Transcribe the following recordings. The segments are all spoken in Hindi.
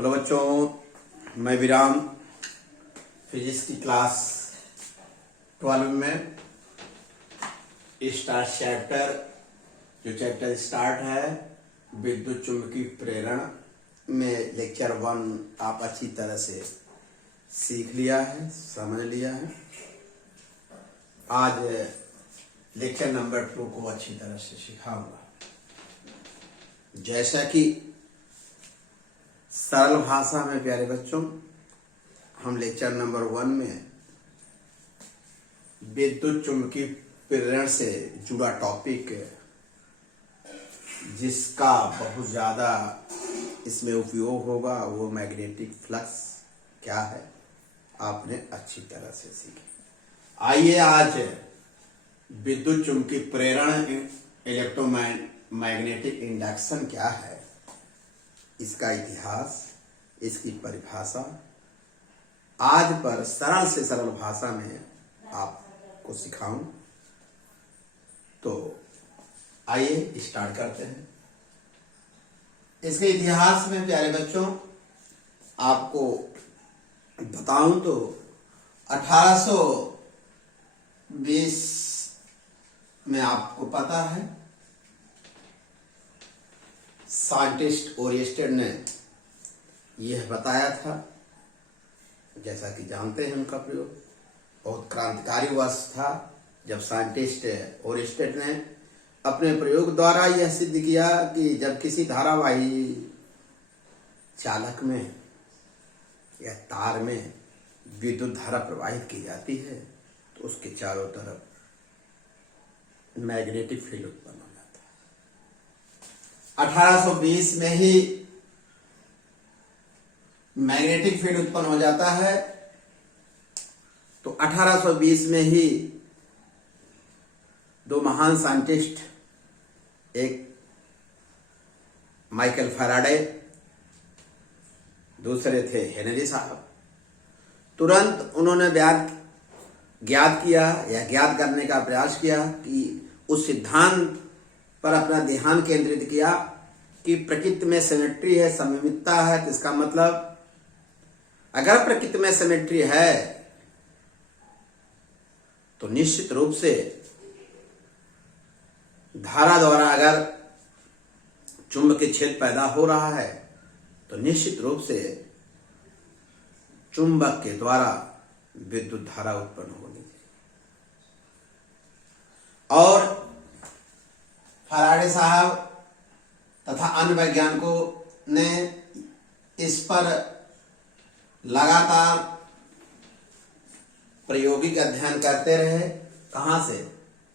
हेलो बच्चों, मैं विराम फिजिक्स की क्लास 12 में स्टार्ट चैप्टर स्टार्ट है विद्युत चुंबकीय प्रेरण में लेक्चर 1 आप अच्छी तरह से सीख लिया है, समझ लिया है। आज लेक्चर नंबर 2 को अच्छी तरह से सिखाऊंगा। जैसा कि सरल भाषा में प्यारे बच्चों, हम लेक्चर नंबर 1 में विद्युत चुंबकीय प्रेरण से जुड़ा टॉपिक जिसका बहुत ज़्यादा इसमें उपयोग होगा वो मैग्नेटिक फ्लक्स क्या है, आपने अच्छी तरह से सीखे। आइए आज विद्युत चुंबकीय प्रेरण इलेक्ट्रोमैग्नेटिक इंडक्शन क्या है, इसका इतिहास, इसकी परिभाषा आज पर सरल से सरल भाषा में आपको सिखाऊं। तो आइए स्टार्ट करते हैं। इसके इतिहास में प्यारे बच्चों आपको बताऊं तो 1820 में आपको पता है साइंटिस्ट ओरिस्टेड ने यह बताया था। जैसा कि जानते हैं उनका प्रयोग बहुत क्रांतिकारी वर्ष था जब साइंटिस्ट ओरिस्टेड ने अपने प्रयोग द्वारा यह सिद्ध किया कि जब किसी धारावाही चालक में या तार में विद्युत धारा प्रवाहित की जाती है तो उसके चारों तरफ मैग्नेटिक फील्ड उत्पन्न हो जाता है। 1820 में ही मैग्नेटिक फील्ड उत्पन्न हो जाता है। तो 1820 में ही दो महान साइंटिस्ट, एक माइकल फैराडे, दूसरे थे हेनरी साहब, तुरंत उन्होंने ज्ञात किया या ज्ञात करने का प्रयास किया कि उस सिद्धांत पर अपना ध्यान केंद्रित किया कि प्रकृति में सिमेट्री है, सममितता है। तो इसका मतलब अगर प्रकृति में सिमेट्री है तो निश्चित रूप से धारा द्वारा अगर चुंबकीय क्षेत्र पैदा हो रहा है तो निश्चित रूप से चुंबक के द्वारा विद्युत धारा उत्पन्न होनी चाहिए। और फैराडे साहब तथा अन्य वैज्ञानिकों ने इस पर लगातार प्रायोगिक अध्ययन करते रहे। कहां से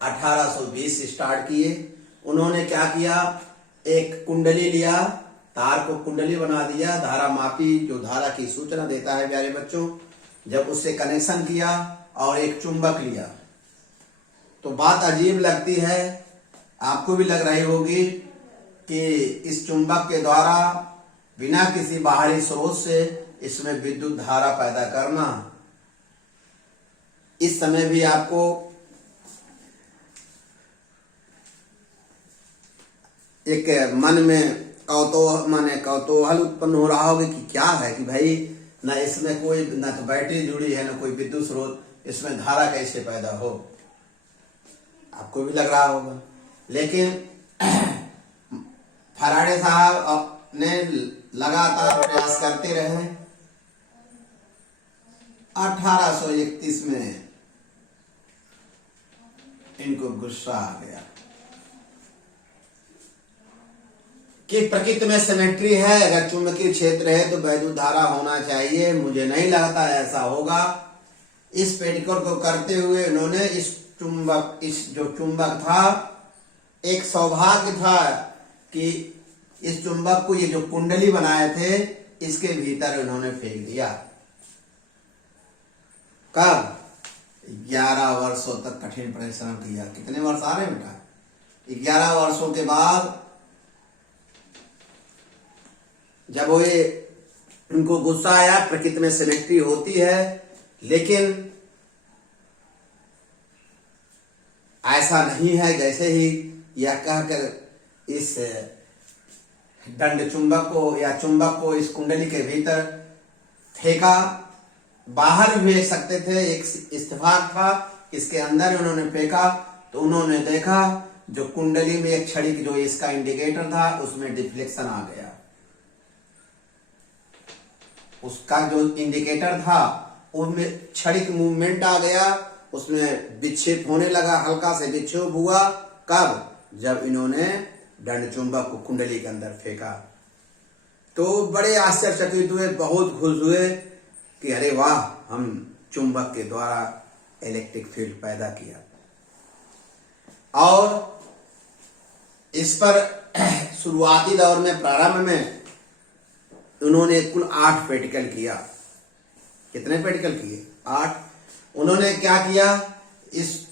1820 स्टार्ट किए। उन्होंने क्या किया, एक कुंडली लिया, तार को कुंडली बना दिया, धारा मापी, जो धारा की सूचना देता है प्यारे बच्चों, जब उससे कनेक्शन किया और एक चुंबक लिया तो बात अजीब लगती है, आपको भी लग रही होगी कि इस चुंबक के द्वारा बिना किसी बाहरी स्रोत से इसमें विद्युत धारा पैदा करना। इस समय भी आपको एक मन में कौतूहल उत्पन्न हो रहा होगा कि क्या है कि भाई ना इसमें कोई ना तो बैटरी जुड़ी है ना कोई विद्युत स्रोत, इसमें धारा कैसे पैदा हो, आपको भी लग रहा होगा। लेकिन फैराडे साहब ने लगातार प्रयास करते रहे। 1831 में इनको गुस्सा आ गया कि प्रकृति में सिमेट्री है, अगर चुंबकीय क्षेत्र है तो विद्युत धारा होना चाहिए, मुझे नहीं लगता ऐसा होगा। इस पेटिकोट को करते हुए उन्होंने इस जो चुंबक था, एक सौभाग्य था कि इस चुंबक को, ये जो कुंडली बनाए थे, इसके भीतर उन्होंने फेंक दिया। कब? 11 वर्षों तक कठिन परिश्रम किया। कितने वर्ष आ रहे बेटा? 11 वर्षों के बाद जब वो उनको गुस्सा आया, प्रकृति में सिमेट्री होती है, लेकिन ऐसा नहीं है जैसे ही यह कहकर इस दंड चुंबक को या चुंबक को इस कुंडली के भीतर फेंका। बाहर भी फेंक सकते थे, एक इत्तेफाक था, इसके अंदर उन्होंने फेंका तो उन्होंने देखा जो कुंडली में एक छड़ी जो इसका इंडिकेटर था उसमें डिफ्लेक्शन आ गया। उसका जो इंडिकेटर था उसमें क्षणिक मूवमेंट आ गया, उसमें विक्षेप होने लगा, हल्का से विक्षेप हुआ। कब? जब इन्होंने दंड चुंबक को कुंडली के अंदर फेंका। तो बड़े आश्चर्यचकित हुए, बहुत खुश हुए कि अरे वाह, हम चुंबक के द्वारा इलेक्ट्रिक फील्ड पैदा किया। और इस पर शुरुआती दौर में, प्रारंभ में उन्होंने कुल 8 प्रैक्टिकल किया। कितने प्रैक्टिकल किए? 8। उन्होंने क्या किया, इस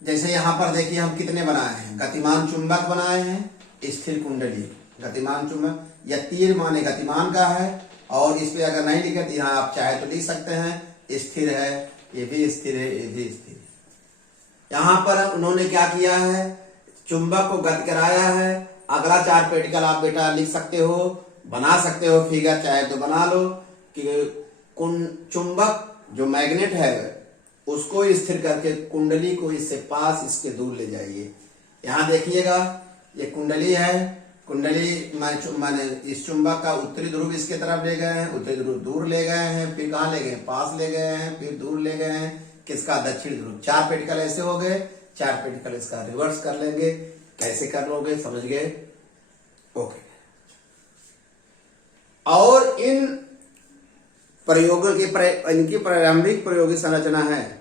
जैसे यहां पर देखिए हम कितने बनाए हैं, गतिमान चुंबक बनाए हैं, स्थिर कुंडली, गतिमान चुंबक, या तीर माने गतिमान का है, और इस पे अगर नहीं लिखे तो यहाँ आप चाहे तो लिख सकते हैं, स्थिर है, ये भी स्थिर है, ये भी स्थिर है। यहां पर उन्होंने क्या किया है, चुंबक को गति कराया है। अगला 4 प्रैक्टिकल आप बेटा लिख सकते हो, बना सकते हो, फिगर चाहे तो बना लो कि चुंबक जो मैग्नेट है उसको स्थिर करके कुंडली को इससे पास, इसके दूर ले जाइए। यहाँ देखिएगा ये कुंडली है, कुंडली माने इस चुंबक का उत्तरी ध्रुव इसके तरफ ले गए हैं, उत्तरी ध्रुव दूर ले गए हैं, फिर कहाँ ले गए, पास ले गए हैं, फिर दूर ले गए हैं, किसका, दक्षिण ध्रुव। 4 प्रैक्टिकल ऐसे हो गए, 4 प्रैक्टिकल इसका रिवर्स कर लेंगे। कैसे कर लोगे, समझ गए? ओके। और इन प्रयोगों की इनकी प्रारंभिक प्रयोगी संरचना है।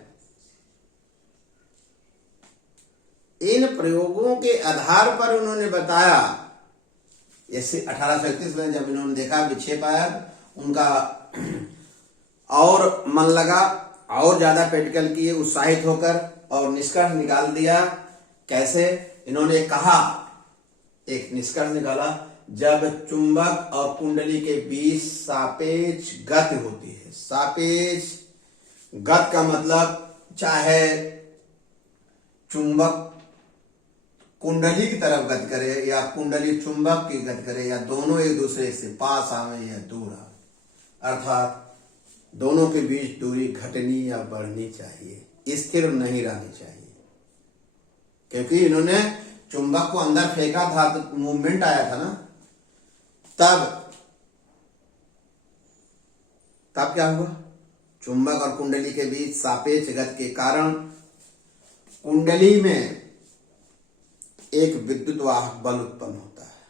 इन प्रयोगों के आधार पर उन्होंने बताया, जैसे 1831 में जब इन्होंने देखा विक्षेप आया, उनका और मन लगा, और ज्यादा प्रैक्टिकल किए उत्साहित होकर, और निष्कर्ष निकाल दिया। कैसे? इन्होंने कहा, एक निष्कर्ष निकाला, जब चुंबक और कुंडली के बीच सापेक्ष गति होती है। सापेक्ष गति का मतलब चाहे चुंबक कुंडली की तरफ गति करे या कुंडली चुंबक की गति करे, या दोनों एक दूसरे से पास आवे या दूर आवे, अर्थात दोनों के बीच दूरी घटनी या बढ़नी चाहिए, स्थिर नहीं रहनी चाहिए। क्योंकि इन्होंने चुंबक को अंदर फेंका था तो मूवमेंट आया था ना, तब क्या हुआ, चुंबक और कुंडली के बीच सापेक्ष गति के कारण कुंडली में एक विद्युत वाहक बल उत्पन्न होता है,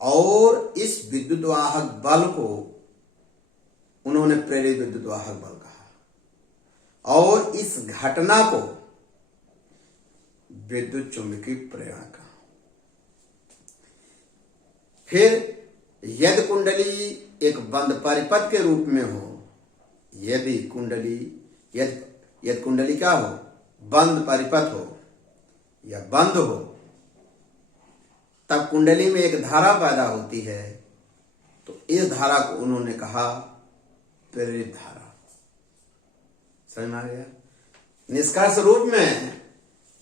और इस विद्युत वाहक बल को उन्होंने प्रेरित विद्युत वाहक बल कहा, और इस घटना को विद्युत चुंबकीय प्रेरण कहा। फिर यदि कुंडली एक बंद परिपथ के रूप में हो, यदि कुंडली क्या हो, बंद परिपथ हो या बंद हो, तब कुंडली में एक धारा पैदा होती है। तो इस धारा को उन्होंने कहा प्रेरित धारा। समझ में आ गया? निष्कर्ष रूप में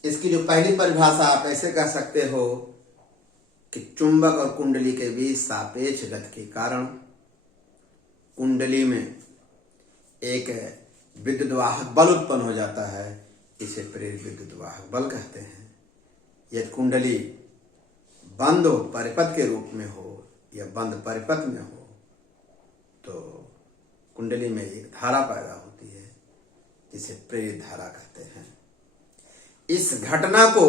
इसकी जो पहली परिभाषा आप ऐसे कह सकते हो कि चुंबक और कुंडली के बीच सापेक्ष गति के कारण कुंडली में एक विद्युत वाहक बल उत्पन्न हो जाता है, इसे प्रेरित विद्युत वाहक बल कहते हैं। यदि कुंडली बंद हो, परिपथ के रूप में हो या बंद परिपथ में हो, तो कुंडली में एक धारा पैदा होती है, जिसे प्रेरित धारा कहते हैं। इस घटना को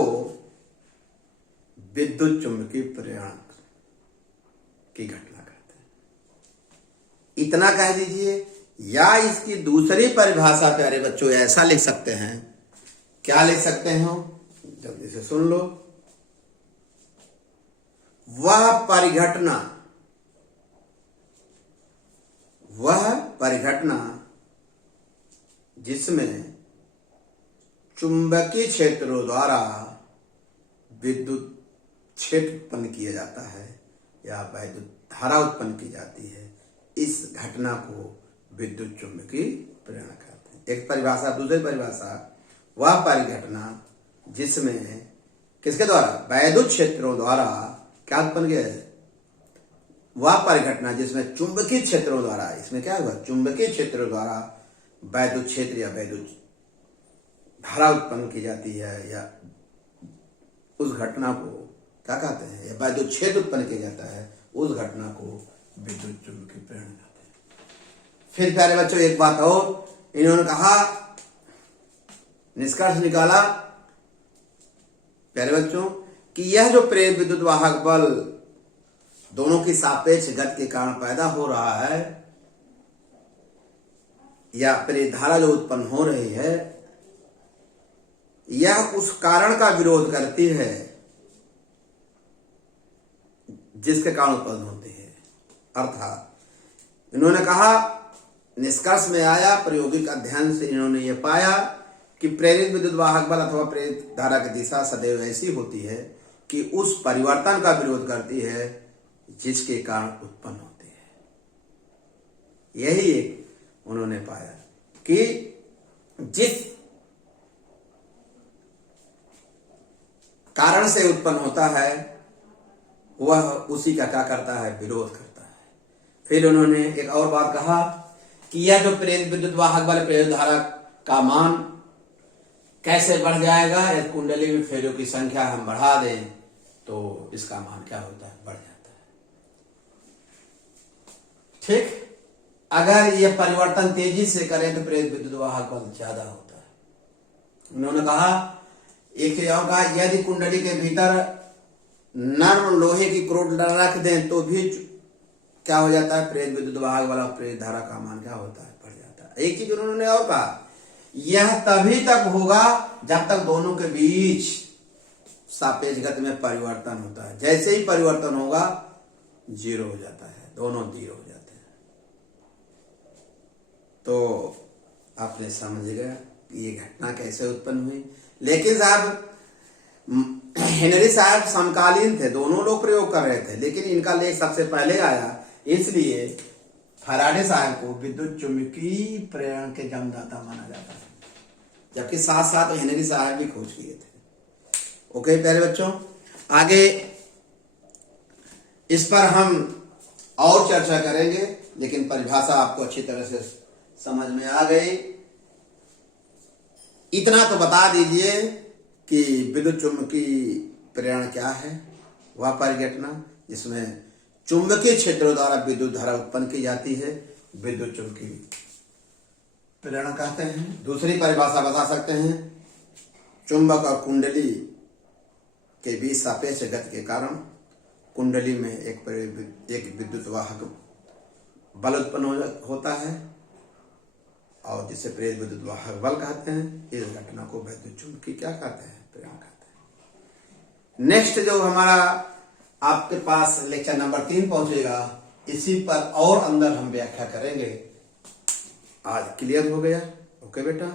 विद्युत चुंबकीय प्रेरण की घटना कहते हैं। इतना कह दीजिए, या इसकी दूसरी परिभाषा प्यारे बच्चों ऐसा लिख सकते हैं। क्या लिख सकते हैं? जल्दी से सुन लो। वह परिघटना जिसमें चुंबकीय क्षेत्रों द्वारा विद्युत क्षेत्र उत्पन्न किया जाता है या विद्युत धारा उत्पन्न की जाती है, इस घटना को विद्युत चुंबकीय प्रेरण कहते हैं। एक परिभाषा। दूसरी परिभाषा, वह परिघटना जिसमें किसके द्वारा? वैद्युत क्षेत्रों द्वारा क्या उत्पन्न किया है? वह परिघटना जिसमें चुंबकीय क्षेत्रों द्वारा, इसमें क्या हुआ? चुंबकीय क्षेत्रों द्वारा वैद्युत क्षेत्र या वैद्युत धारा उत्पन्न की जाती है, या उस घटना को क्या कहते हैं? या वैद्युत क्षेत्र उत्पन्न किया जाता है, उस घटना को विद्युत चुंबकीय प्रेरण कहते हैं। फिर प्यारे बच्चों एक बात और इन्होंने कहा, निष्कर्ष निकाला प्यारे बच्चों कि यह जो प्रेरित विद्युत वाहक बल दोनों की सापेक्ष गति के कारण पैदा हो रहा है, या प्रेरित धारा जो उत्पन्न हो रही है, यह उस कारण का विरोध करती है जिसके कारण उत्पन्न होती है। अर्थात इन्होंने कहा, निष्कर्ष में आया, प्रायोगिक अध्ययन से इन्होंने यह पाया कि प्रेरित विद्युत वाहक बल अथवा प्रेरित धारा की दिशा सदैव ऐसी होती है कि उस परिवर्तन का विरोध करती है जिसके कारण उत्पन्न होती है। यही एक उन्होंने पाया कि जिस कारण से उत्पन्न होता है वह उसी का क्या करता है? विरोध करता है। फिर उन्होंने एक और बात कहा कि यह जो प्रेरित विद्युत वाहक बल प्रेरित धारा का मान कैसे बढ़ जाएगा? यदि कुंडली में फेरों की संख्या हम बढ़ा दें तो इसका मान क्या होता है? बढ़ जाता है। ठीक, अगर यह परिवर्तन तेजी से करें तो प्रेरित विद्युत वाहक बल ज्यादा होता है। उन्होंने कहा, एक और कहा, यदि कुंडली के भीतर नर्म लोहे की क्रोड रख दें तो भी क्या हो जाता है? प्रेरित विद्युत वाहक बल और प्रेरित धारा का मान क्या होता है? बढ़ जाता है। एक चीज उन्होंने और कहा, यह तभी तक होगा जब तक दोनों के बीच सापेक्ष गति में परिवर्तन होता है। जैसे ही परिवर्तन होगा जीरो हो जाता है, दोनों जीरो हो जाते हैं। तो आपने समझ गया ये घटना कैसे उत्पन्न हुई। लेकिन साहब हेनरी साहब समकालीन थे, दोनों लोग प्रयोग कर रहे थे, लेकिन इनका लेख सबसे पहले आया, इसलिए फैराडे साहब को विद्युत चुंबकीय प्रेरण के जन्मदाता माना जाता है, जबकि साथ साथ हेनरी साहब भी खोज किए थे। ओके प्यारे बच्चों, आगे इस पर हम और चर्चा करेंगे, लेकिन परिभाषा आपको अच्छी तरह से समझ में आ गई। इतना तो बता दीजिए कि विद्युत चुंबकीय प्रेरण क्या है? वह परिघटना जिसमें चुंबकीय क्षेत्रों द्वारा विद्युत धारा उत्पन्न की जाती है, विद्युत चुंबकीय प्रेरण कहते हैं। दूसरी परिभाषा बता सकते हैं, चुंबक और कुंडली के बीच सापेक्ष गति के कारण कुंडली में एक विद्युत वाहक बल उत्पन्न होता है, और जिसे प्रेरित विद्युत वाहक बल कहते हैं। इस घटना को विद्युत चुंबकीय क्या कहते हैं? प्रेरण कहते हैं। नेक्स्ट जो हमारा आपके पास लेक्चर नंबर 3 पहुंचेगा, इसी पर और अंदर हम व्याख्या करेंगे। आज क्लियर हो गया? ओके बेटा।